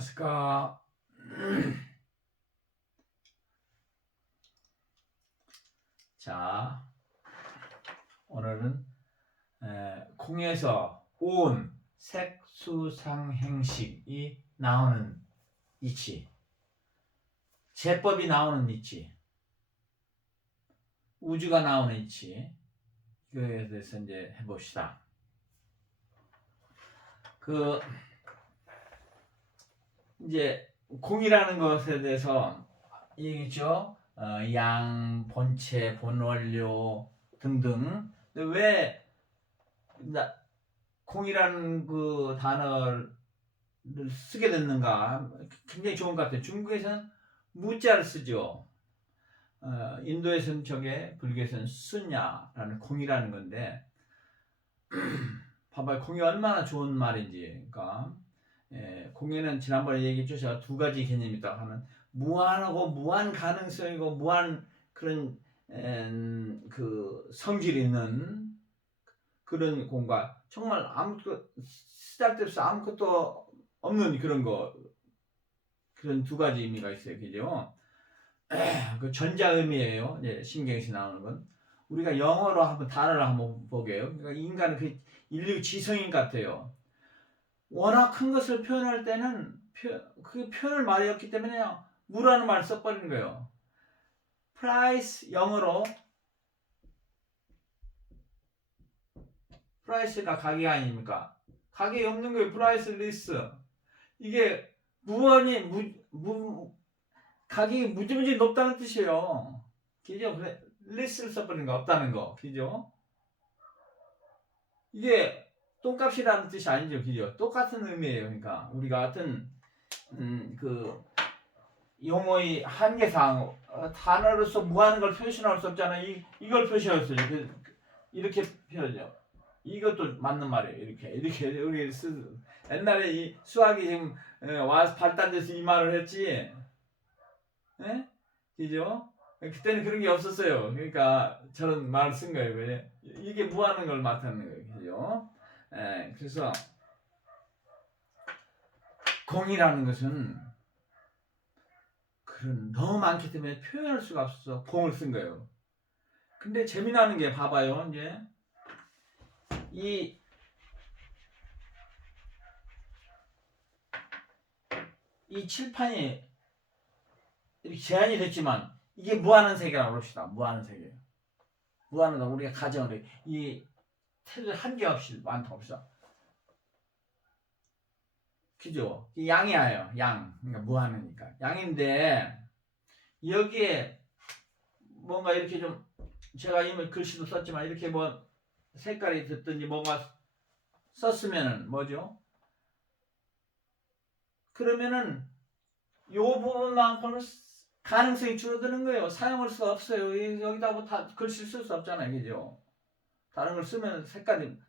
안녕하십니까. 자, 오늘은 콩에서 온 색수상행식이 나오는 이치, 제법이 나오는 이치, 우주가 나오는 이치, 이거에 대해서 이제 해봅시다. 이제 공이라는 것에 대해서 얘기했죠. 양, 본체, 본원료 등등. 근데 왜 공이라는 그 단어를 쓰게 됐는가? 굉장히 좋은 것 같아요. 중국에서는 무자를 쓰죠. 인도에서는 저게, 불교에서는 수냐라는 공이라는 건데, 봐봐요. 공이 얼마나 좋은 말인지. 그러니까 공에는 지난번에 얘기했죠. 제가 두 가지 개념이 있다고 하는 무한하고 무한 가능성이고 무한 그런 그 성질이 있는 그런 공과 정말 아무것도 쓰잘데없어 아무것도 없는 그런 거, 그런 두 가지 의미가 있어요. 그죠? 그 전자 의미예요. 이제 신경에서 나오는 건. 우리가 영어로 한번 단어를 한번 보게요. 그러니까 인간은 그 인류 지성인 같아요. 워낙 큰 것을 표현할 때는 그 표현을 말이 없기 때문에 무라는 말을 써버리는 거예요. price, 영어로 price가 가격 아닙니까? 가격이 없는 거예요. priceless. 이게 가격이 무지무지 높다는 뜻이에요. 그죠? 그래, less를 써버리는 거, 없다는 거. 그죠? 이게 똥값이라는 뜻이 아니죠. 그죠? 똑같은 의미예요. 그러니까 우리가 같은 그 용어의 한계상 단어로서 무한한 걸 표현할 수 없잖아요. 이걸 표시할 수 있어요. 이렇게 표현하죠. 이것도 맞는 말이에요. 이렇게 우리 옛날에 이 수학이 지금 와서 발달돼서 이 말을 했지. 예? 그죠? 그때는 그런 게 없었어요. 그러니까 저런 말을 쓴 거예요. 왜? 이게 무한한 걸 나타내는 거예요. 그죠? 그래서 공이라는 것은 그런 너무 많기 때문에 표현할 수가 없어서 공을 쓴 거예요. 근데 재미나는 게 봐봐요. 이제 이 칠판이 이렇게 제한이 됐지만 이게 무한한 세계라고 합시다. 무한한 세계. 무한하다. 우리가 가정을 해. 이 테를 한계 없이 많다고 합시다. 그죠? 양이에요. 양. 그러니까 무한하니까. 양인데 여기에 뭔가 이렇게 좀 제가 이미 글씨도 썼지만 이렇게 뭐 색깔이 됐든지 뭔가 썼으면은 뭐죠? 그러면은 요 부분만큼은 가능성이 줄어드는 거예요. 사용할 수가 없어요. 여기다 뭐 다 글씨 쓸 수 없잖아요. 그죠? 다른 걸 쓰면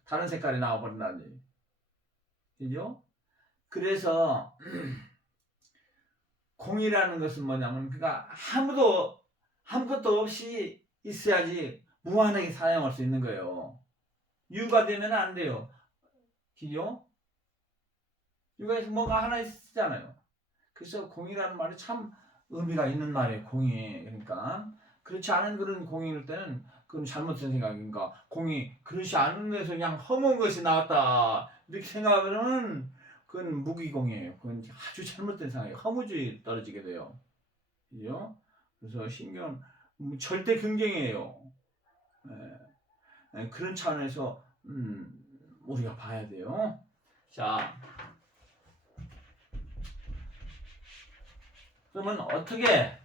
다른 색깔이 나와버린다니. 그죠? 그래서 공이라는 것은 뭐냐면 그러니까 아무것도 없이 있어야지 무한하게 사용할 수 있는 거예요. 유가 되면 안 돼요. 그죠? 유가에서 뭔가 하나 있잖아요. 그래서 공이라는 말이 참 의미가 있는 말이에요. 공이. 그러니까 그렇지 않은 그런 공일 때는 그건 잘못된 생각인가. 공이 그렇지 않은 데서 그냥 허문 것이 나왔다 이렇게 생각하면 그건 무기공이에요. 그건 아주 잘못된 생각이에요. 허무주의 떨어지게 돼요. 그죠? 그래서 신경 절대 긍정이에요. 그런 차원에서 우리가 봐야 돼요. 자, 그러면 어떻게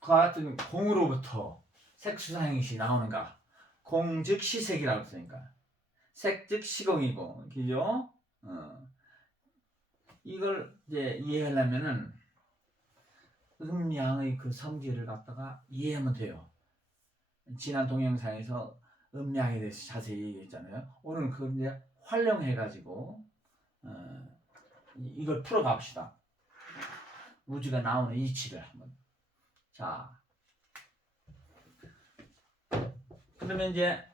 그 같은 공으로부터 색수상행식이 나오는가? 공 즉 시색이라고 했으니까 색 즉 시공이고, 그죠? 이걸 이제 이해하려면은 음양의 그 성질을 갖다가 이해하면 돼요. 지난 동영상에서 음양에 대해서 자세히 얘기했잖아요. 오늘 그걸 이제 활용해가지고 이걸 풀어갑시다. 우주가 나오는 이치를 한번. 자, 그러면 이제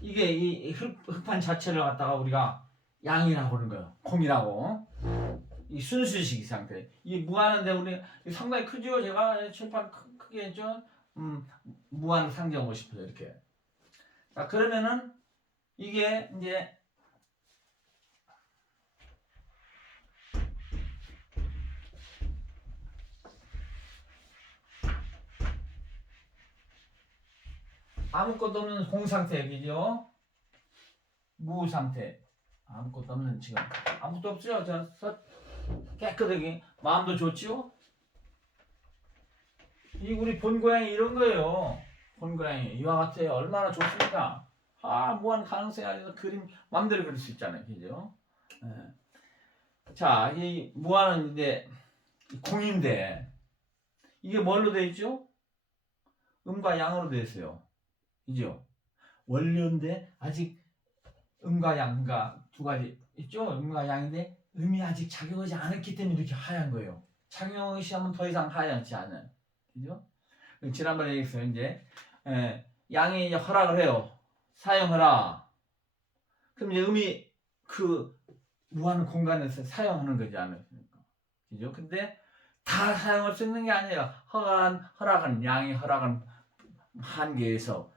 이게 이 흑판 자체를 갖다가 우리가 양이라고 하는 거예요. 공이라고. 이 순수식 상태. 이 무한인데 우리 상당히 크죠? 제가 칠판 크게 했죠? 무한 상정하고 싶어요. 이렇게. 자, 그러면은 이게 이제 아무것도 없는 공상태 얘기죠. 무상태. 아무것도 없는 지금. 아무것도 없죠? 저 깨끗하게 마음도 좋지요? 이 우리 본고양이 이런 거예요. 본고양이 이와 같아요. 얼마나 좋습니까? 무한 가능성이 아니라 그림 마음대로 그릴 수 있잖아요. 그죠? 예. 자, 이 무한은 이제 공인데 이게 뭘로 되어 있죠? 음과 양으로 되어 있어요. 그죠? 원료인데 아직 음과 양과 두 가지 있죠? 음과 양인데 음이 아직 작용하지 않았기 때문에 이렇게 하얀 거예요. 작용을 시하면 더 이상 하얗지 않아요. 그죠? 지난번에 얘기했어요. 이제 양이 이제 허락을 해요. 사용하라. 그럼 이제 음이 그 무한 공간에서 사용하는 거지 않습니까? 그죠? 근데 다 사용할 수 있는 게 아니에요. 허락은 양이 허락은 한계에서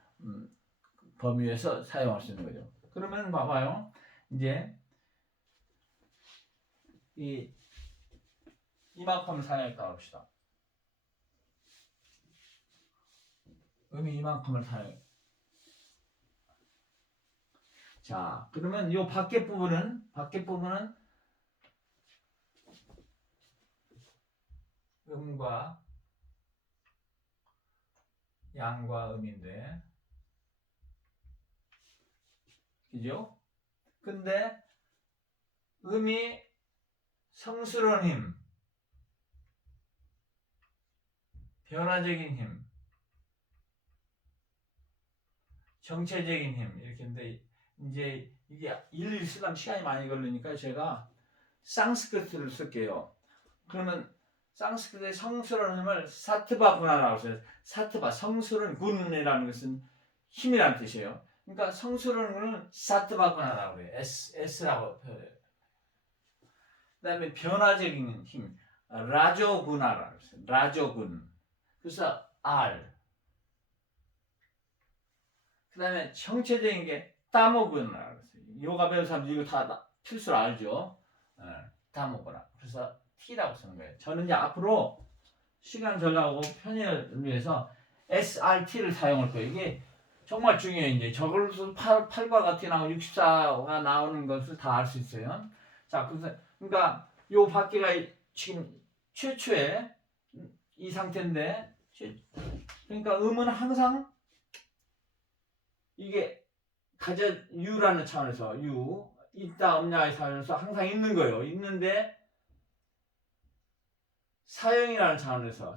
범위에서 사용할 수 있는 거죠. 그러면 봐봐요. 이제 이만큼 사용했다고 합시다. 음이 이만큼을 사용해. 자, 그러면 이 밖에 부분은 음과 양과 음인데, 그죠? 근데 음이 성스러운 힘, 변화적인 힘, 정체적인 힘 이렇게 인데 이제 이게 일일이 쓰려면 시간이 많이 걸리니까 제가 상스크리트를 쓸게요. 그러면 상스크리트의 성스러운 힘을 사트바 군화라고 써요. 사트바 성스러운 군이라는 것은 힘이라는 뜻이에요. 그러니까 성스러운 군은 사트바 군화라고 그래요. S라고 표현해요. 그다음에 변화적인 힘 라조군화라고 써요. 라조군. 그래서 R. 그 다음에 정체적인 게 따모구나. 요가 배운 사람들 이거 다 필수로 알죠? 따모구나. 그래서 T라고 쓰는 거예요. 저는 이제 앞으로 시간 절약하고 편의를 위해서 SRT를 사용할 거예요. 이게 정말 중요해요. 이제 저걸로 8과 같이 나오고 64가 나오는 것을 다 알 수 있어요. 자, 그러니까 요 밖에가 지금 최초의 이 상태인데, 그러니까 음은 항상 이게 가져 유라는 차원에서 있다 없냐의 차원에서 항상 있는 거예요. 있는데 사용이라는 차원에서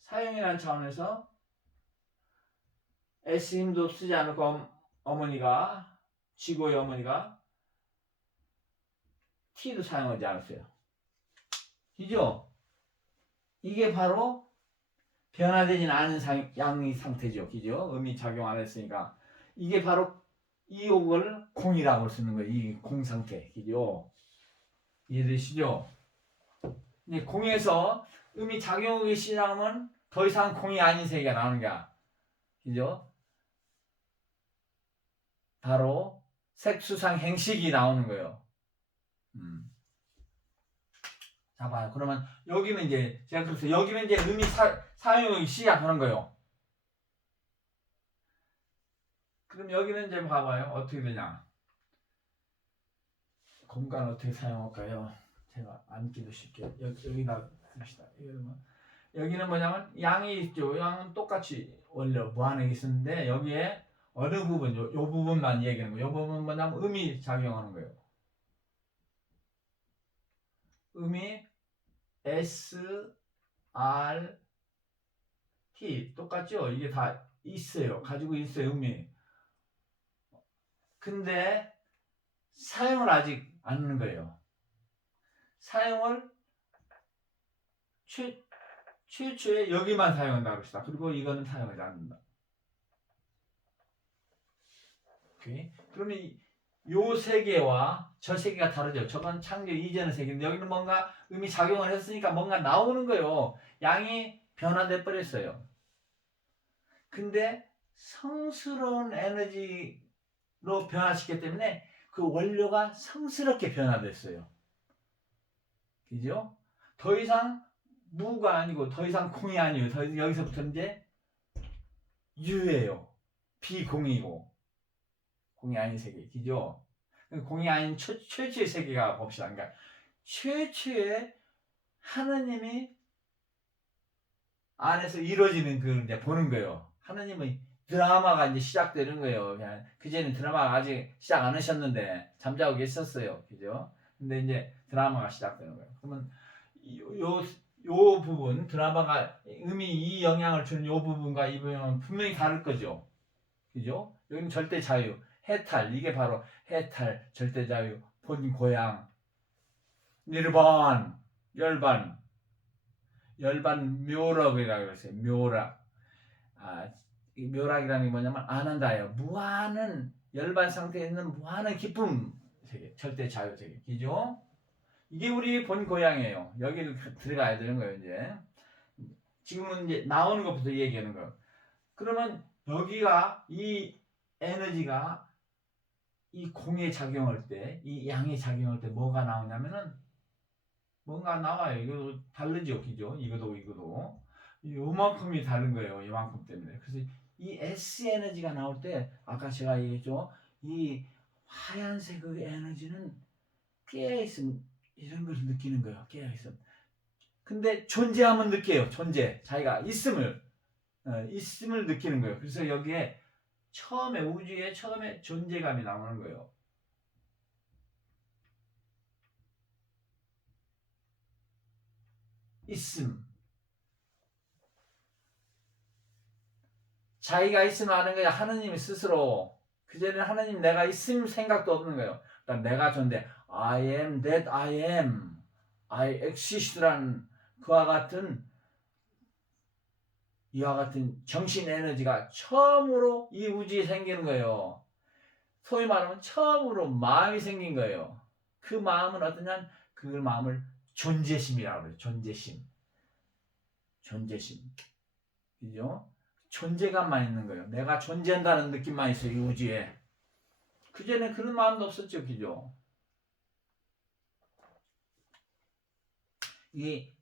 사용이라는 차원에서 S 힘도 쓰지 않고 어머니가 지구의 어머니가 T도 사용하지 않았어요. 그죠? 이게 바로 변화되진 않은 양의 상태죠. 그죠? 음이 작용 안 했으니까 이게 바로 이옥을 공이라고 쓰는 거예요. 이 공 상태. 그죠? 이해되시죠? 이제 공에서 음이 작용하기 시작하면 더 이상 공이 아닌 세계가 나오는 거야. 그죠? 바로 색수상 행식이 나오는 거예요. 자, 봐요. 그러면 여기는 이제, 제가 그래서 여기는 이제 음이 사용하기 시작하는 거예요. 그럼 여기는 이제 봐봐요. 어떻게 되냐. 공간 어떻게 사용할까요? 제가 앉기도 쉽게. 여기다 봅시다. 여기는 뭐냐면 양이 있죠. 양은 똑같이 원래 무한하게 쓰는데 여기에 어느 부분, 요 부분만 얘기하는 거예요. 요 부분 뭐냐면 음이 작용하는 거예요. 음이 S, R, T 똑같죠? 이게 다 있어요. 가지고 있어요. 음이. 근데 사용을 아직 안 하는 거예요. 사용을 최초에 여기만 사용한다고 합시다. 그리고 이거는 사용하지 않는다. 오케이? 그러면 요 세계와 저 세계가 다르죠. 저건 창조 이전의 세계인데 여기는 뭔가 음이 작용을 했으니까 뭔가 나오는 거예요. 양이 변화돼 버렸어요. 근데 성스러운 에너지로 변화시켰기 때문에 그 원료가 성스럽게 변화됐어요. 그죠? 더 이상 무가 아니고 더 이상 공이 아니에요. 여기서부터 이제 유예요. 비공이고 공이 아닌 세계. 그죠? 공이 아닌 최초의 세계가 봅시다. 그러니까 최초의 하느님이 안에서 이루어지는 그 이제 보는 거예요. 하느님의 드라마가 이제 시작되는 거예요. 그냥 그전에 드라마가 아직 시작 안 하셨는데 잠자고 계셨어요. 그죠? 근데 이제 드라마가 시작되는 거예요. 그러면 요 부분 드라마가 음이 이 영향을 주는 요 부분과 이 부분은 분명히 다를 거죠. 그죠? 여기는 절대 자유, 해탈, 이게 바로 해탈, 절대 자유, 본 고향, 니르반, 열반, 묘락이라고 했어요. 묘락. 이 묘락이라는 게 뭐냐면 안 한다예요. 무한한 열반 상태에 있는 무한한 기쁨 세계, 절대 자유 세계. 그죠? 이게 우리 본 고향이에요. 여기를 들어가야 되는 거예요, 이제. 지금은 이제 나오는 것부터 얘기하는 거예요. 그러면 여기가 이 에너지가 이 공에 작용할 때, 이 양에 작용할 때 뭐가 나오냐면은 뭔가 나와요. 이거 다르죠, 그죠? 이거도. 요만큼이 다른 거예요. 이만큼 때문에. 그래서 이 S 에너지가 나올 때 아까 제가 얘기했죠. 이 하얀색의 에너지는 깨어있음 이런 걸 느끼는 거예요. 깨어있음. 근데 존재함은 느껴요. 존재. 자기가 있음을 느끼는 거예요. 그래서 여기에 처음에 우주에 처음에 존재감이 나오는 거예요. 있음. 자기가 있으면 아는 거야. 하느님이 스스로. 그전에는 하느님 내가 있음 생각도 없는 거예요. 그러니까 내가 존재. I am that I am. I exist라는 그와 같은 이와 같은 정신 에너지가 처음으로 이 우주에 생기는 거예요. 소위 말하면 처음으로 마음이 생긴 거예요. 그 마음은 어떠냐? 그 마음을 존재심이라고 해요. 존재심. 그죠? 존재감만 있는 거예요. 내가 존재한다는 느낌만 있어요. 이 우주에. 그전에 그런 마음도 없었죠. 그죠? 이게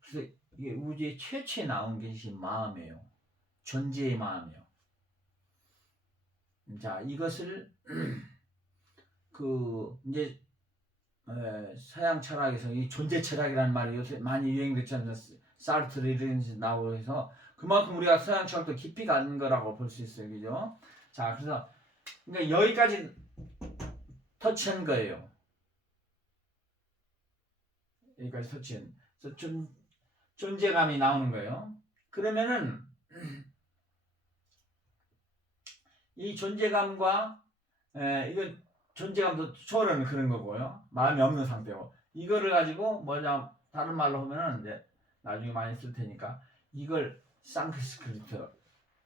우주의 최초에 나온 것이 마음이에요. 존재의 마음이에요. 자, 이것을 이제 서양 철학에서 이 존재 철학이라는 말이 요새 많이 유행됐잖아요. 사르트르 이런 데 나오고 해서 그만큼 우리가 서양 철학도 깊이 가는 거라고 볼 수 있어요. 그죠? 자, 그래서 그러니까 여기까지 터치한 거예요. 여기까지 터치한. 그래서 존재감이 나오는 거예요. 그러면은 이 존재감과 이건 존재감도 초월하는 그런 거고요. 마음이 없는 상태고 이거를 가지고 뭐냐 다른 말로 하면은 이제 나중에 많이 쓸 테니까 이걸 상크스크리트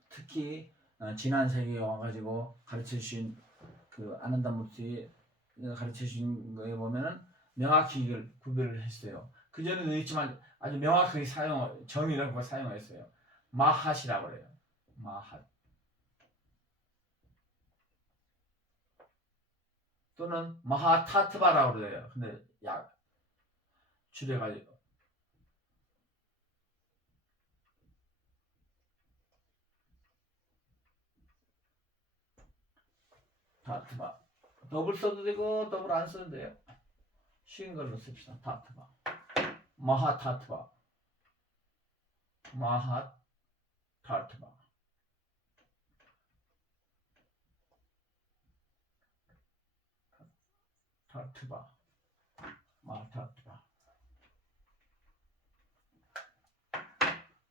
특히 지난 세기에 와가지고 가르쳐 주신 그 아난다무르티 가르쳐 주신 거에 보면은 명확히 이걸 구별을 했어요. 그 전에도 있지만 아주 명확하게 정의라고 사용했어요. 마핫이라고 그래요. 마핫. 또는 마하타트바라고 그래요. 근데 줄여가지고 타트바. 더블 써도 되고 더블 안 써도 돼요. 쉬운 걸로 씁시다. 타트바. 마하타트바. 마하타트바. 타트바. 마하타트바.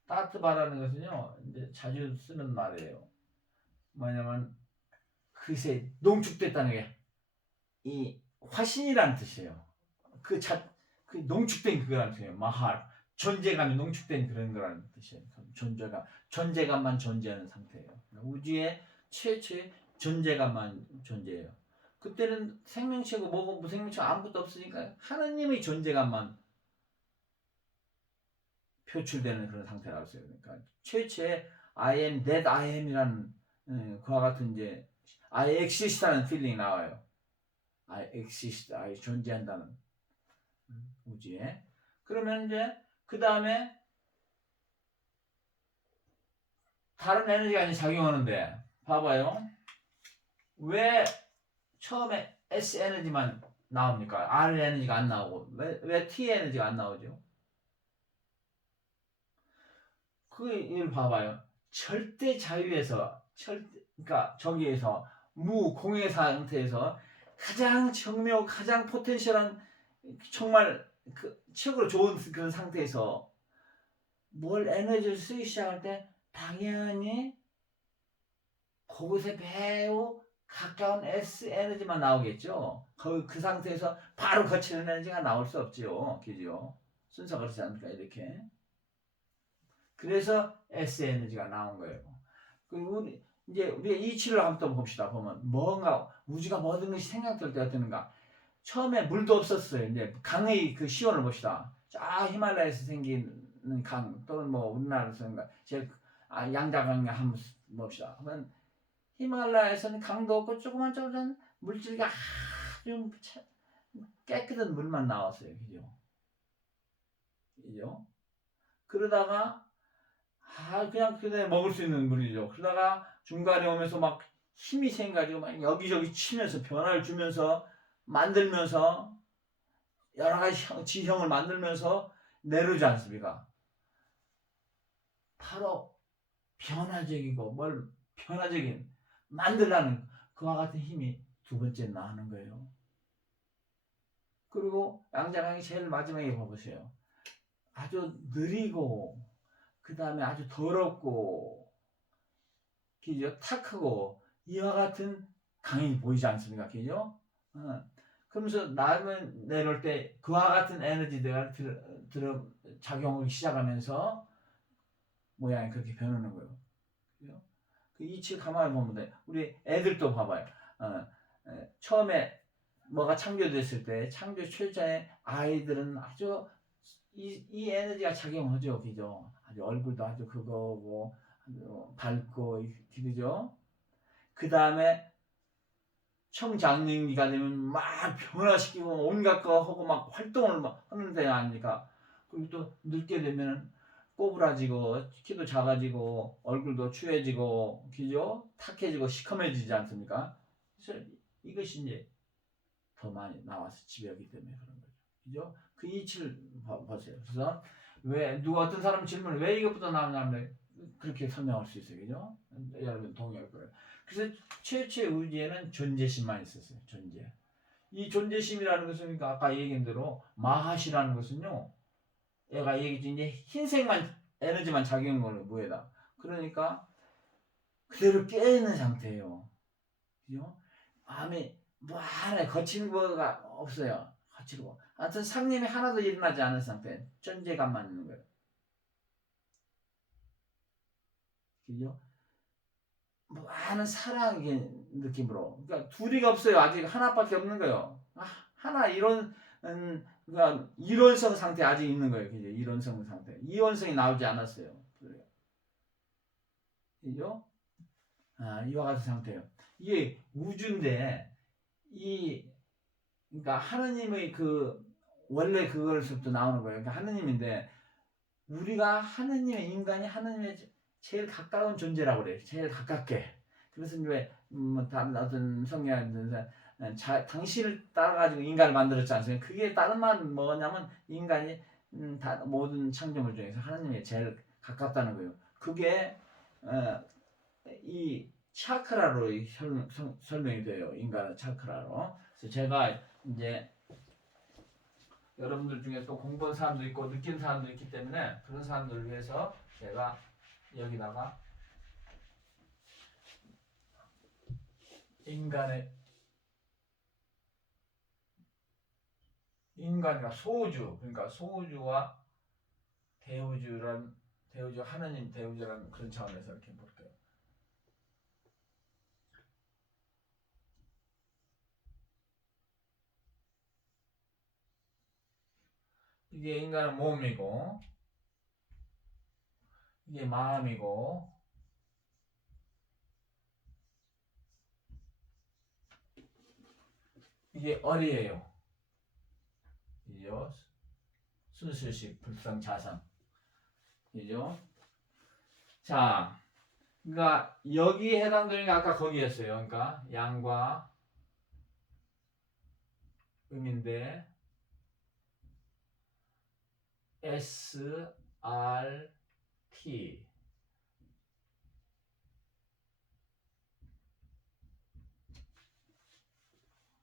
타트바라는 것은요, 이제 자주 쓰는 말이에요. 뭐냐면 글쎄 농축됐다는 게 이 화신이라는 뜻이에요. 그 농축된 그거라는 뜻이에요. 마할 존재감이 농축된 그런 거라는 뜻이에요. 존재감만 존재하는 상태예요. 우주의 최초의 존재감만 존재해요. 그때는 생명체고 뭐고 무생명체고 아무것도 없으니까 하나님의 존재감만 표출되는 그런 상태라고 했어요. 그러니까 최초의 I am that I am이라는 그와 같은 이제 I exist라는 필링이 나와요. I exist, I 존재한다는 우주에. 그러면 이제 그 다음에 다른 에너지가 이제 작용하는데 봐봐요. 왜 처음에 S 에너지만 나옵니까? R 에너지가 안 나오고 왜 T 에너지가 안 나오죠? 그걸 봐봐요. 절대 자유에서 그러니까 저기에서 무공의 상태에서 가장 청명, 가장 포텐셜한 정말 그 최고로 좋은 그런 상태에서 뭘 에너지를 쓰기 시작할 때 당연히 그곳에 매우 가까운 S 에너지만 나오겠죠. 그 상태에서 바로 거치는 에너지가 나올 수 없죠. 그죠? 순서가 그렇지 않을까 이렇게. 그래서 S 에너지가 나온 거예요. 우리 이제 우리가 이치를 한번 봅시다. 보면 뭔가 우주가 모든 것이 생각될 때 어떠는가. 처음에 물도 없었어요. 이제 강의 그 시원을 봅시다. 자 히말라야에서 생긴 강 또는 뭐 우리나라에서 양자강을 한번 봅시다. 그러면 히말라야에서는 강도 없고 조그만 물질이 아주 깨끗한 물만 나왔어요. 그죠? 그러다가 그냥 그냥 먹을 수 있는 물이죠. 그러다가 중간에 오면서 막 힘이 생가지고 막 여기저기 치면서 변화를 주면서 만들면서 여러 가지 지형을 만들면서 내려오지 않습니까? 바로 변화적이고 변화적인 만들라는 그와 같은 힘이 두 번째 나오는 거예요. 그리고 양자강이 제일 마지막에 봐보세요. 아주 느리고 그 다음에 아주 더럽고 그죠? 탁하고 이와 같은 강이 보이지 않습니까? 그죠? 그러면서 남은 내려올 때 그와 같은 에너지가 작용하기 시작하면서 모양이 그렇게 변하는 거예요. 그죠? 그 이치를 가만히 보면 돼. 우리 애들도 봐봐요. 처음에 뭐가 창조됐을 때 창조 출자의 아이들은 아주 이 에너지가 작용하죠. 그죠? 아주 얼굴도 아주 그거고 아주 밝고 그죠? 그 다음에 청장년기가 되면 막 변화시키고 온갖 거 하고 막 활동을 막 하는 데 아닙니까? 그리고 또 늙게 되면 꼬부라지고 키도 작아지고 얼굴도 추해지고 그죠? 탁해지고 시커매지지 않습니까? 그래서 이것이 이제 더 많이 나와서 지배하기 때문에 그런 거죠. 그죠? 그 이치를 보세요. 그래서 왜 누가 어떤 사람 질문을 왜 이것부터 나오냐면 그렇게 설명할 수 있어요. 그죠? 여러분 동의할 거예요. 그래서 최초의 우주에는 존재심만 있었어요. 존재. 이 존재심이라는 것은 그러니까 아까 얘기한 대로 마하시라는 것은요. 얘가 얘기했지 이제 흰색만 에너지만 작용한 거예요. 무에다. 그러니까 그대로 깨있는 상태예요. 그죠? 마음에 뭐 하나 거친 거가 없어요. 거칠고. 하여튼 상님이 하나도 일어나지 않은 상태. 존재감만 있는 거예요. 그죠? 많은 사랑의 느낌으로. 그러니까 둘이가 없어요. 아직 하나밖에 없는 거예요. 하나 그러니까 이론성 상태 아직 있는 거예요. 그죠? 이론성 상태. 이원성이 나오지 않았어요. 그죠? 이와 같은 상태예요. 이게 우주인데 그러니까 하느님의 원래 그걸서부터 나오는 거예요. 그러니까 하느님인데 우리가 하느님의 인간이 하느님의 제일 가까운 존재라고 그래요. 제일 가깝게. 그래서 왜 다른 어떤 성경에서 당신을 따라가지고 인간을 만들었지 않습니까? 그게 다른 말은 뭐냐면 인간이 모든 창조물 중에서 하느님의 제일 가깝다는 거예요. 그게 이 차크라로 설명이 돼요. 인간은 차크라로. 그래서 제가 이제 여러분들 중에 또 공부한 사람도 있고 느낀 사람도 있기 때문에 그런 사람들을 위해서 제가 여기다가 인간과 소우주, 그러니까 소우주와 대우주 하느님 대우주라는 그런 차원에서 이렇게 볼게요. 이게 인간의 몸이고, 이게 마음이고, 이게 어리예요. 이죠? 순수식, 불성, 자성. 이죠? 자, 그러니까 여기에 해당되는 게 아까 거기였어요. 그러니까 양과 음인데 S, R, T.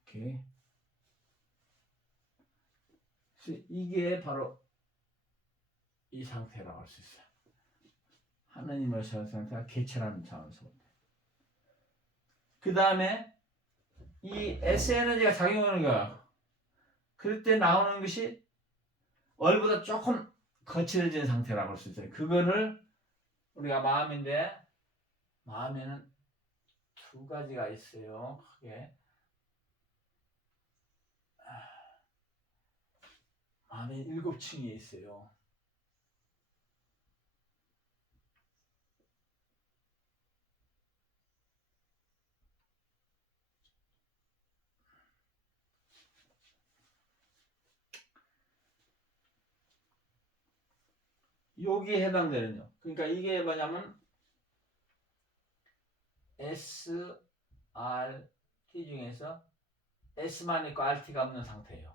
오케이. 이게 바로 이 상태라고 할 수 있어요. 하나님을 저 상태가 개체라는 차원에서. 그 다음에 이 S 에너지가 작용하는 거야. 그럴 때 나오는 것이 얼보다 조금 거칠어진 상태라고 할 수 있어요. 그거를 우리가 마음인데, 마음에는 두 가지가 있어요. 크게. 마음에 7층이 있어요. 여기에 해당되는요. 그러니까 이게 뭐냐면 S, R, T 중에서 S만 있고 RT가 없는 상태예요.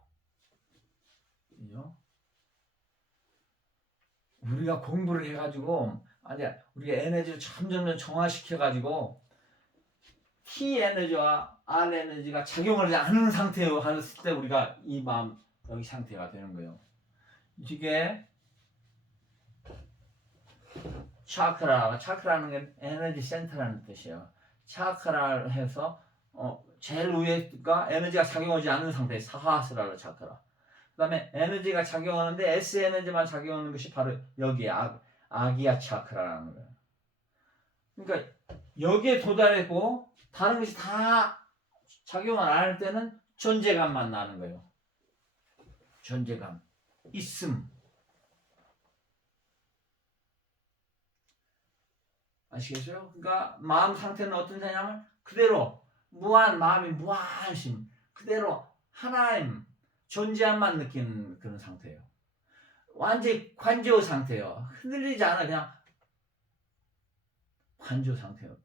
그죠? 우리가 공부를 해가지고 아니 우리가 에너지를 점점 정화시켜가지고 T 에너지와 R 에너지가 작용을 하지 않는 상태로 했을 때 우리가 이 마음 여기 상태가 되는 거예요. 이게 차크라는 게 에너지 센터라는 뜻이에요. 차크라를 해서 제일 위에가 에너지가 작용하지 않는 상태, 사하스라로 차크라. 그 다음에 에너지가 작용하는데 S 에너지만 작용하는 것이 바로 여기에 아기야 차크라라는 거예요. 그러니까 여기에 도달했고 다른 것이 다 작용을 안 할 때는 존재감만 나는 거예요. 존재감, 있음. 아시겠어요? 그러니까 마음 상태는 어떤 상태냐면 그대로 마음이 무한심, 그대로 하나님 존재함만 느끼는 그런 상태예요. 완전히 관조 상태예요. 흔들리지 않아 그냥 관조 상태예요.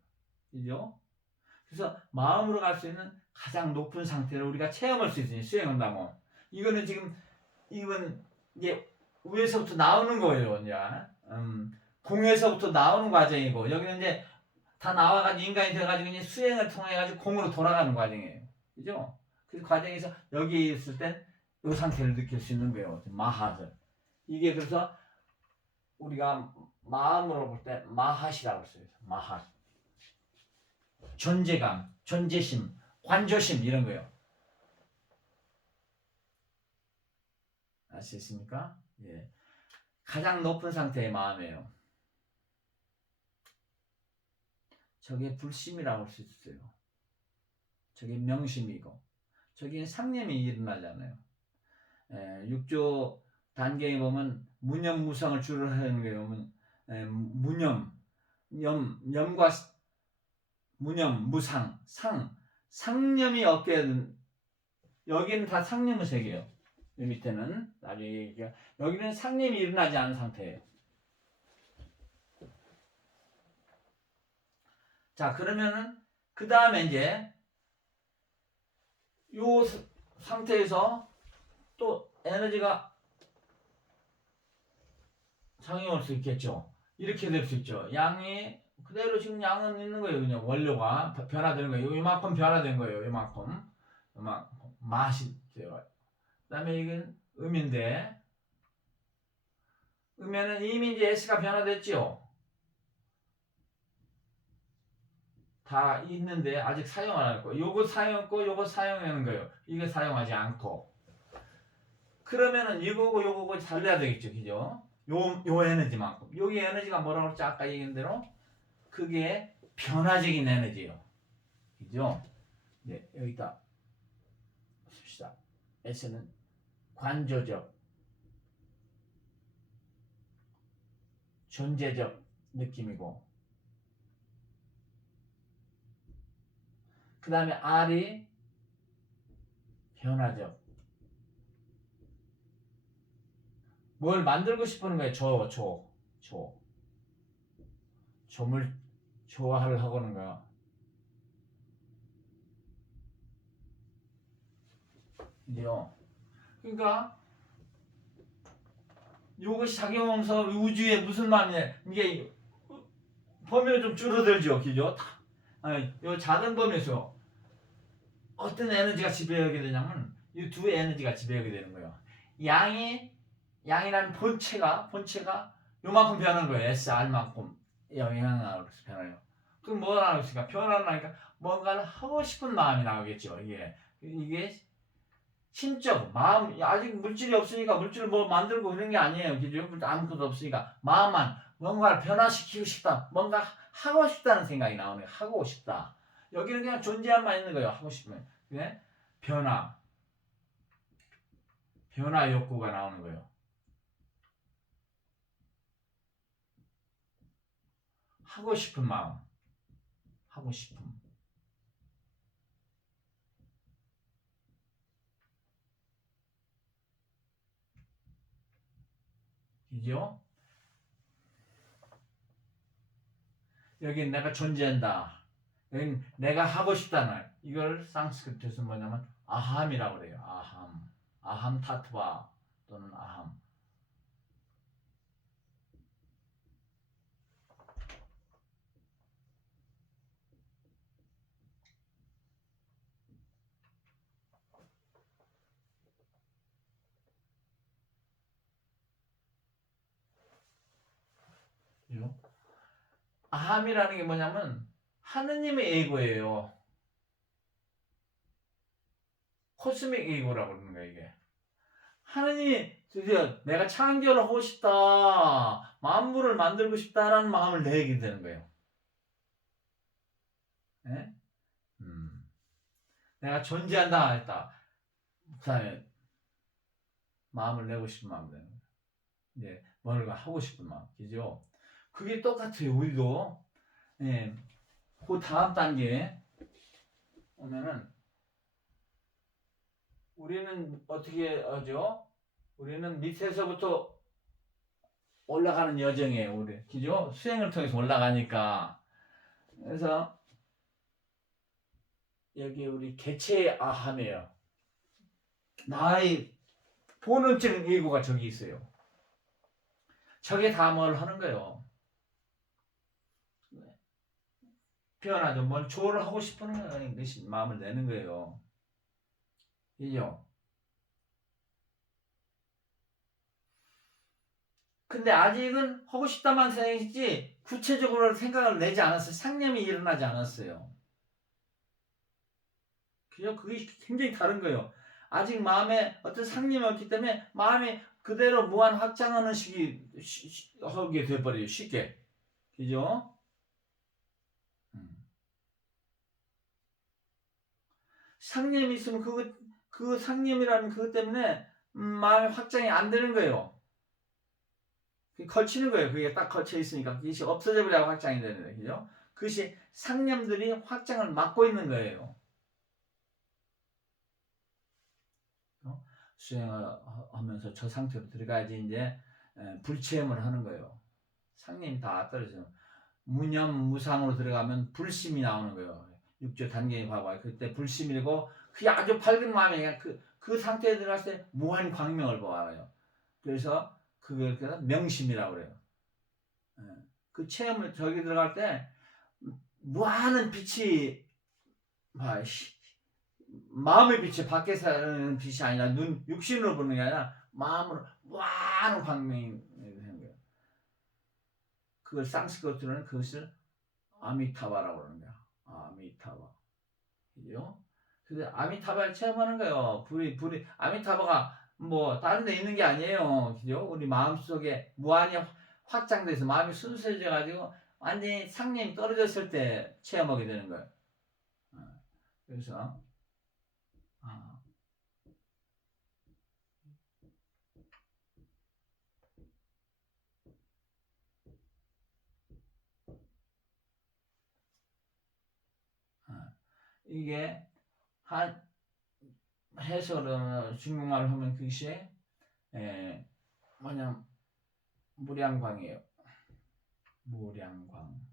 그죠? 그래서 마음으로 갈 수 있는 가장 높은 상태를 우리가 체험할 수 있으니 수행한다면 이거는 지금 이건 이게 위에서부터 나오는 거예요. 이제 공에서부터 나오는 과정이고 여기는 이제 다 나와가지고 인간이 돼가지고 이제 수행을 통해가지고 공으로 돌아가는 과정이에요. 그죠? 그 과정에서 여기 있을 땐 이 상태를 느낄 수 있는 거예요. 마하를. 이게 그래서 우리가 마음으로 볼 때 마하시라고 써요. 마하. 존재감, 존재심, 관조심 이런 거예요. 아시겠습니까? 예. 가장 높은 상태의 마음이에요. 저게 불심이라고 할 수 있어요. 저게 명심이고, 저게 상념이 일어나잖아요. 6조 단계에 보면 무념무상을 주로 하는 게 보면 무념, 염과 무념, 무상, 상념이 없게 여기는 다 상념의 세계예요. 이 밑에는 나중에 얘기가 여기는 상념이 일어나지 않은 상태예요. 자 그러면은 그 다음에 이제 요 상태에서 또 에너지가 작용할 수 있겠죠. 이렇게 될 수 있죠. 양이 그대로 지금 양은 있는 거예요. 그냥 원료가 변화되는 거예요. 이만큼 변화된 거예요. 이만큼 맛이 돼요. 그다음에 이건 음인데 음에는 이미 이제 S가 변화됐죠. 다 있는데 아직 사용 안 했고 요거 사용했고 요거 사용하는 거예요. 이게 사용하지 않고 그러면은 이거고 요거고 달라야 되겠죠. 그죠? 요 에너지만큼 여기 에너지가 뭐라고 했지 아까 얘기한 대로 그게 변화적인 에너지예요. 그죠? 네, 여기다 씁시다. S는 관조적 존재적 느낌이고, 그 다음에 R이 변화적. 뭘 만들고 싶은 거예요. 점을 조화를 하고는 거야. 그죠? 그러니까 이것이 작용하면서 우주에 무슨 마음이냐, 이게 범위가 좀 줄어들죠. 그죠? 이 작은 범위에서 어떤 에너지가 지배하게 되냐면 이 두 에너지가 지배하게 되는 거예요. 양이라는 본체가 요만큼 변하는 거예요. SR만큼 영향을 변해요. 그럼 뭐가 나오겠습니까? 변화를 하니까 뭔가를 하고 싶은 마음이 나오겠죠. 이게 심적 마음, 아직 물질이 없으니까 물질을 뭐 만들고 그런 게 아니에요. 그죠? 아무것도 없으니까 마음만 뭔가를 변화시키고 싶다, 뭔가 하고 싶다는 생각이 나오네요. 하고 싶다. 여기는 그냥 존재함만 있는 거예요. 하고 싶으면. 네? 변화 욕구가 나오는 거예요. 하고 싶은 마음, 하고 싶음. 그죠? 여기 내가 존재한다. 여기 내가 하고 싶다는, 이걸 상스크리트에서 뭐냐면 아함이라고 그래요. 아함 타트바 또는 아함. 그죠? 아함이라는 게 뭐냐면 하느님의 에고예요. 코스믹 에고라고 그러는 거예요, 이게. 하느님이 드디어 내가 창조를 하고 싶다, 만물을 만들고 싶다라는 마음을 내게 되는 거예요. 네? 내가 존재한다 했다. 그다음에 마음을 내고 싶은 마음 되는 거예요. 이제 뭔가 하고 싶은 마음, 그죠? 그게 똑같아요. 우리도 예, 그 다음 단계에 오면은 우리는 어떻게 하죠? 우리는 밑에서부터 올라가는 여정이에요. 우리 그죠? 수행을 통해서 올라가니까. 그래서 여기 우리 개체의 아함이에요. 나의 본원적인 의고가 저기 있어요. 저게 다 뭘 하는 거예요. 표현하죠. 뭘 조언을 하고 싶은 것이 마음을 내는 거예요. 그죠? 근데 아직은 하고 싶다만 생각이지 구체적으로 생각을 내지 않았어요. 상념이 일어나지 않았어요. 그죠? 그게 굉장히 다른 거예요. 아직 마음에 어떤 상념이 없기 때문에 마음이 그대로 무한 확장하는 식이 하게 돼버려요. 쉽게. 그죠? 상념이 있으면 그 상념이라는 그것 때문에 마음의 확장이 안 되는 거예요. 걸치는 거예요. 그게 딱 걸쳐 있으니까 그것이 없어져 버려야 확장이 되는 거예요. 그죠? 그것이 상념들이 확장을 막고 있는 거예요. 수행을 하면서 저 상태로 들어가야지 이제 불체험을 하는 거예요. 상념이 다 떨어져요. 무념무상으로 들어가면 불심이 나오는 거예요. 6조 단계에 봐봐요. 그때 불심이고 그게 아주 밝은 마음이 그 상태에 들어갔을 때 무한 광명을 보아요. 그래서 그걸 명심이라고 그래요. 그 체험을 저기 들어갈 때 무한한 빛이 마음의 빛이 밖에서 하는 빛이 아니라 육신으로 보는 게 아니라 마음으로 무한한 광명이 되는 거예요. 그걸 상스크리트로는 그것을 아미타바라고 그러는 거야. 아미타바. 그죠? 근데 아미타바를 체험하는 거예요. 불이 아미타바가 뭐 다른 데 있는 게 아니에요. 그죠? 우리 마음속에 무한히 확장돼서 마음이 순수해져 가지고 완전히 상념이 떨어졌을 때 체험하게 되는 거예요. 그래서 아, 이게 한 해석을 중국말로 하면 그것이 뭐냐 무량광이에요. 무량광.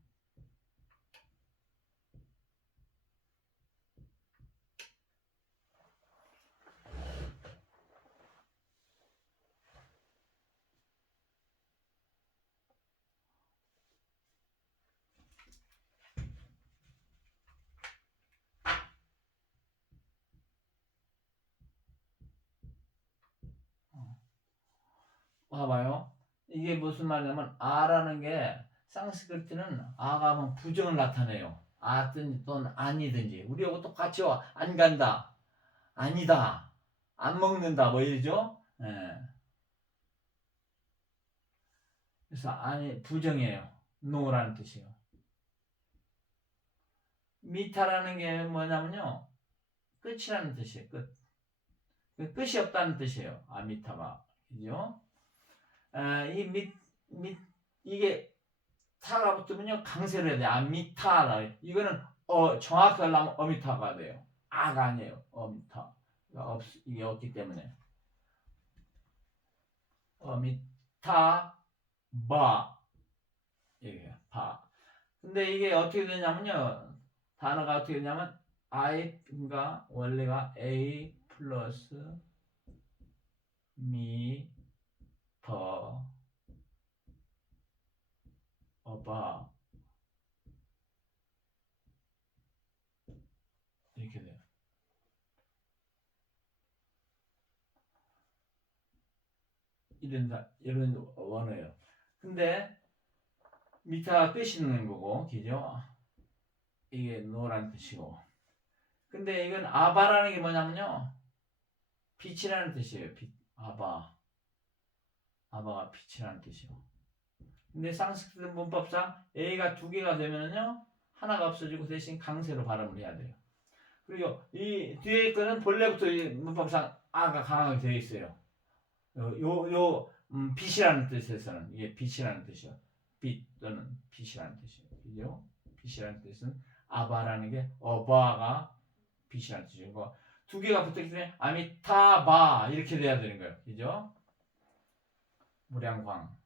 봐봐요. 이게 무슨 말이냐면 아라는 게 상스크리트는 아가 하면 부정을 나타내요. 아든 또는 아니든지 우리하고 똑같이 안 간다, 아니다, 안 먹는다 뭐 이러죠. 예. 그래서 아니 부정이에요. no라는 뜻이에요. 미타라는 게 뭐냐면요 끝이라는 뜻이에요. 끝. 끝이 없다는 뜻이에요. 아미타가 그죠? 이 이게 타가 붙으면요 강세를 해야 돼. 아미타라. 이거는 정확하게 하려면 어미타가 돼요. 아가 아니에요. 어미타. 이게 없기 때문에 어미타 바 이게 바. 근데 이게 어떻게 되냐면요 단어가 어떻게 되냐면 I가 원래가 A 플러스 미 더 어바 이렇게 돼요. 이런 원어예요. 근데 미타가 끝이 있는 거고, 그죠? 이게 노란 뜻이고. 근데 이건 아바라는 게 뭐냐면요. 빛이라는 뜻이에요. 빛, 아바. 아바가 빛이라는 뜻이고. 근데 상스크리트 문법상 A가 두 개가 되면은요. 하나가 없어지고 대신 강세로 발음을 해야 돼요. 그리고 이 뒤에 거는 본래부터 문법상 아가 강하게 되어 있어요. 빛이라는 뜻에서는 이게 빛이라는 뜻이요. 빛 또는 빛이라는 뜻이에요. 그죠? 빛이라는 뜻은 아바라는 게 어바가 빛이라는 뜻이고 두 개가 붙었기 때문에 아미타바 이렇게 돼야 되는 거예요. 그죠? 무량광.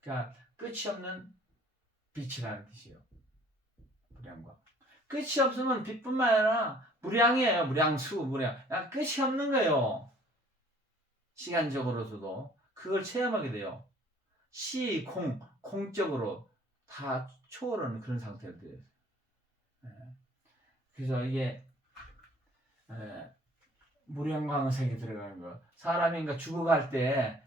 그러니까 끝이 없는 빛이라는 뜻이에요. 무량광. 끝이 없으면 빛뿐만 아니라 무량이에요. 무량수, 무량. 끝이 없는 거예요. 시간적으로서도 그걸 체험하게 돼요. 시, 공적으로 다 초월하는 그런 상태가 돼요. 그래서 이게 무량광색이 들어가는 거. 사람이 죽어갈 때,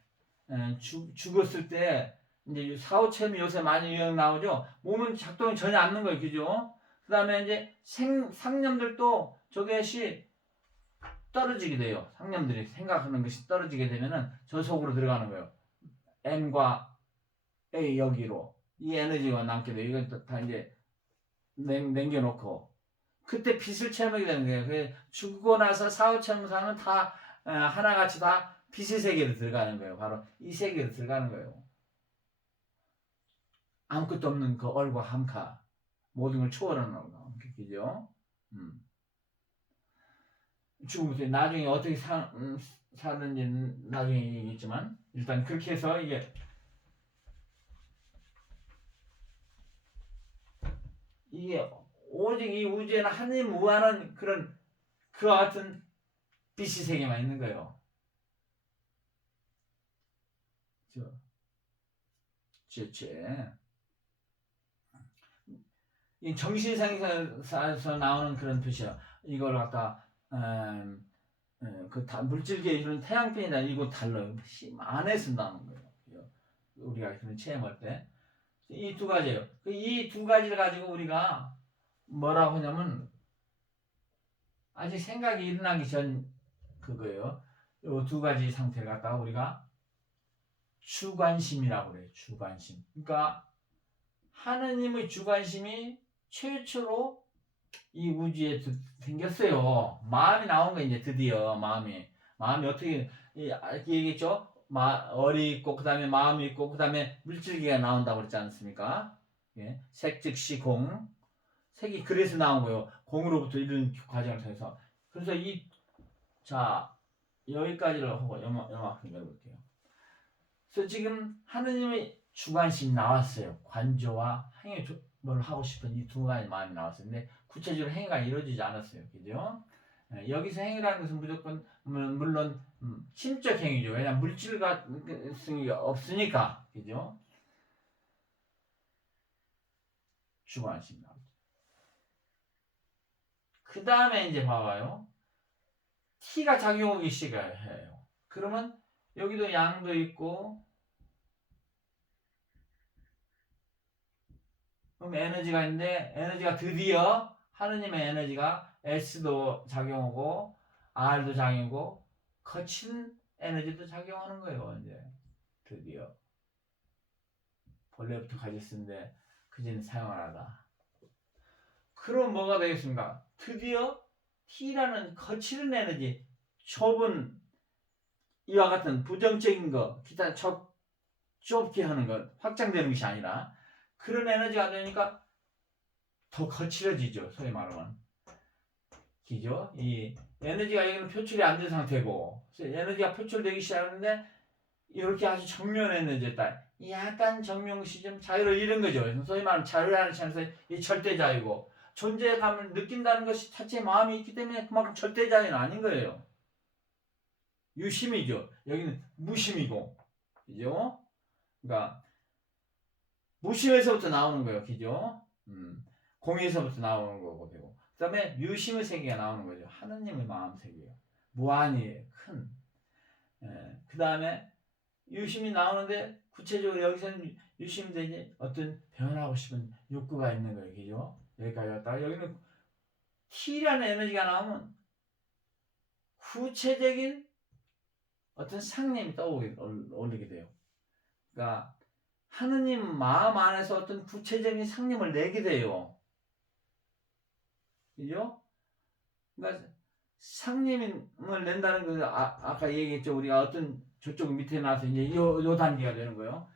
죽었을 때 이제 사후체험이 요새 많이 유행 나오죠. 몸은 작동이 전혀 안 하는 거예요, 그죠? 그 다음에 이제 상념들도 저것이 떨어지게 돼요. 상념들이 생각하는 것이 떨어지게 되면은 저 속으로 들어가는 거예요. M과 A 여기로 이 에너지가 남게 돼요. 이건 다 이제 남겨놓고 그때 빛을 체험하게 되는 거예요. 그래서 죽고 나서 사후 체험사는 다 하나같이 다 빛의 세계로 들어가는 거예요. 바로 이 세계로 들어가는 거예요. 아무것도 없는 그 얼과 함카 모든 걸 초월하는 거 그죠? 죽음부터 나중에 어떻게 사는지는 나중에 얘기했지만 일단 그렇게 해서 이게 오직 이 우주에는 하나님 무한한 그런 그와 같은 빛이 세계만 있는 거예요. 이 정신상에서 나오는 그런 빛이야. 이걸 갖다 물질계에 이런 태양빛이나 이거 달라요. 안에서 나오는 거예요. 우리가 그런 체험할 때. 이 두 가지예요. 이 두 가지를 가지고 우리가 뭐라고 하냐면 아직 생각이 일어나기 전 그거예요. 이 두 가지 상태를 갖다가 우리가 주관심이라고 그래요. 주관심. 그러니까 하느님의 주관심이 최초로 이 우주에 생겼어요. 마음이 나온 거 이제 드디어 마음이 어떻게 얘기했죠? 얼이 있고 그 다음에 마음이 있고 그 다음에 물질기가 나온다고 그랬지 않습니까? 예. 색즉시 공 색이 그래서 나온 거예요. 공으로부터 이런 과정을 통해서. 그래서 자, 여기까지를 하고 요만큼 열어볼게요. 그래서 지금 하느님의 주관심이 나왔어요. 관조와 행위, 뭘 하고 싶은 이 두 가지 마음이 나왔어요. 근데 구체적으로 행위가 이루어지지 않았어요. 그죠? 여기서 행위라는 것은 무조건, 물론, 심적 행위죠. 왜냐하면 물질성이 없으니까. 그죠? 주관심이 나오죠. 그 다음에 이제 봐봐요. T가 작용하기 시작해요. 그러면 여기도 양도 있고, 그럼 에너지가 있는데, 에너지가 드디어 하느님의 에너지가 S도 작용하고, R도 작용하고, 거친 에너지도 작용하는 거예요. 이제 드디어 본래부터 가졌었는데 그제는 사용을 하다. 그럼 뭐가 되겠습니까? 드디어 T라는 거칠은 에너지, 좁은 이와 같은 부정적인 거, 기타 좁게 하는 것, 확장되는 것이 아니라 그런 에너지가 되니까 더 거칠어지죠. 소위 말하면. 기죠? 이 에너지가 여기는 표출이 안 된 상태고, 에너지가 표출되기 시작하는데 이렇게 아주 정면 에너지였다. 약간 정명시 좀 자유를 잃은 거죠. 소위 말하는 자유라는 차에서 이 절대 자유고, 존재감을 느낀다는 것이 자체의 마음이 있기 때문에 그만큼 절대 자유는 아닌 거예요. 유심이죠. 여기는 무심이고, 그죠? 그러니까 무심에서부터 나오는 거예요. 그죠? 공에서부터 나오는 거고 되고. 그 다음에 유심의 세계가 나오는 거죠. 하느님의 마음 세계예요. 무한히 큰. 그 다음에 유심이 나오는데 구체적으로 여기서는 유심인데 이제 어떤 변하고 싶은 욕구가 있는 거예요. 그죠? 여기까지 왔다가 여기는 T라는 에너지가 나오면 구체적인 어떤 상념이 떠오르게 돼요. 그러니까 하느님 마음 안에서 어떤 구체적인 상념을 내게 돼요. 그죠? 그러니까 상념을 낸다는 것은 아까 얘기했죠. 우리가 어떤 저쪽 밑에 나서 이제 요 단계가 되는 거예요.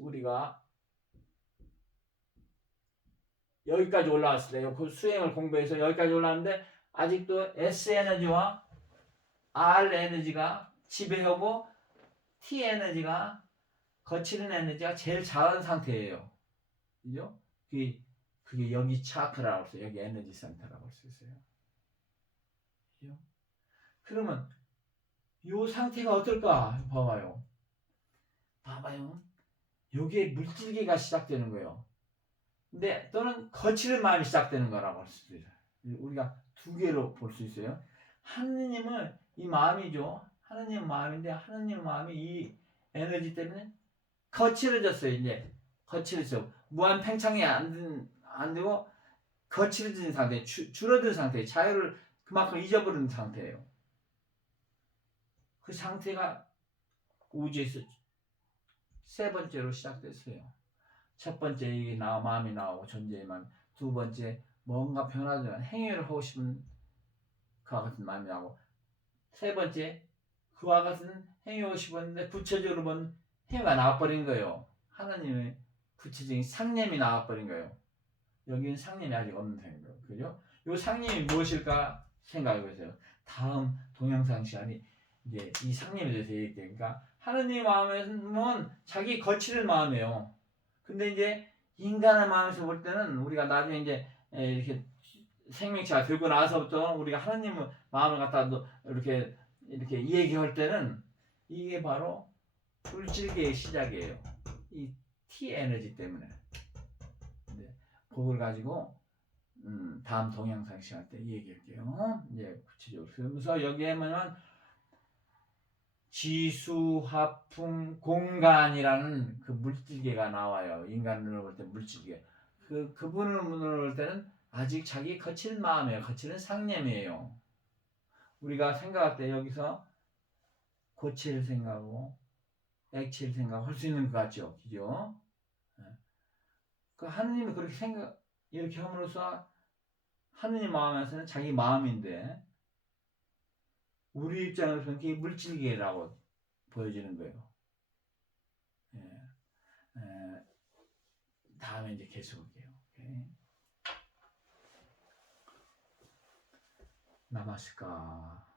우리가 여기까지 올라왔을 때, 그 수행을 공부해서 여기까지 올라왔는데 아직도 S 에너지와 R 에너지가 지배하고 T 에너지가 거치는 에너지가 제일 작은 상태예요. 그죠? 그게 여기 차크라고 했어요. 여기 에너지 센터라고 할 수 있어요. 그죠? 그러면 이 상태가 어떨까? 봐봐요. 여기에 물질계가 시작되는 거예요. 근데 또는 거치는 마음이 시작되는 거라고 할 수도 있어요. 우리가 두 개로 볼 수 있어요. 하느님은 이 마음이죠. 하느님 마음인데 하느님 마음이 이 에너지 때문에 거칠어졌어요. 이제 거칠어져 무한 팽창이 안 되고 거칠어진 상태, 줄어든 상태, 자유를 그만큼 잊어버린 상태예요. 그 상태가 우주에서 세 번째로 시작됐어요. 첫 번째 이게 마음이 나오고 존재의 마음. 두 번째 뭔가 변화되는 행위를 하고 싶은 그와 같은 마음이 나오고, 세 번째 그와 같은 행위하고 싶었는데 구체적으로 본 행위가 나와버린 거예요. 하나님의 구체적인 상념이 나와버린 거예요. 여기는 상념이 아직 없는 상태예요. 그죠? 이 상념이 무엇일까 생각해 보세요. 다음 동영상 시간이 이제 이 상념에 대해서 얘기되니까, 하느님 마음은 자기 거치는 마음이에요. 근데 이제 인간의 마음에서 볼 때는 우리가 나중에 이제 이렇게 생명체가 들고 나서부터 우리가 하느님의 마음을 갖다 이렇게 얘기할 때는 이게 바로 불질계의 시작이에요. 이 T 에너지 때문에. 그걸 가지고 다음 동영상 시간 때 얘기할게요. 이제 구체적으로. 그러면서 여기에 보면 지수, 화풍, 공간이라는 그 물질계가 나와요. 인간으로 볼 때 물질계. 그분으로 볼 때는 아직 자기 거칠은 마음이에요. 거칠은 상념이에요. 우리가 생각할 때 여기서 고체를 생각하고 액체를 생각할 수 있는 것 같죠. 그죠? 그 하느님이 그렇게 이렇게 함으로써 하느님 마음에서는 자기 마음인데 우리 입장에서는 그게 물질계라고 보여지는 거예요. 다음에 이제 계속 할게요. 남았을까?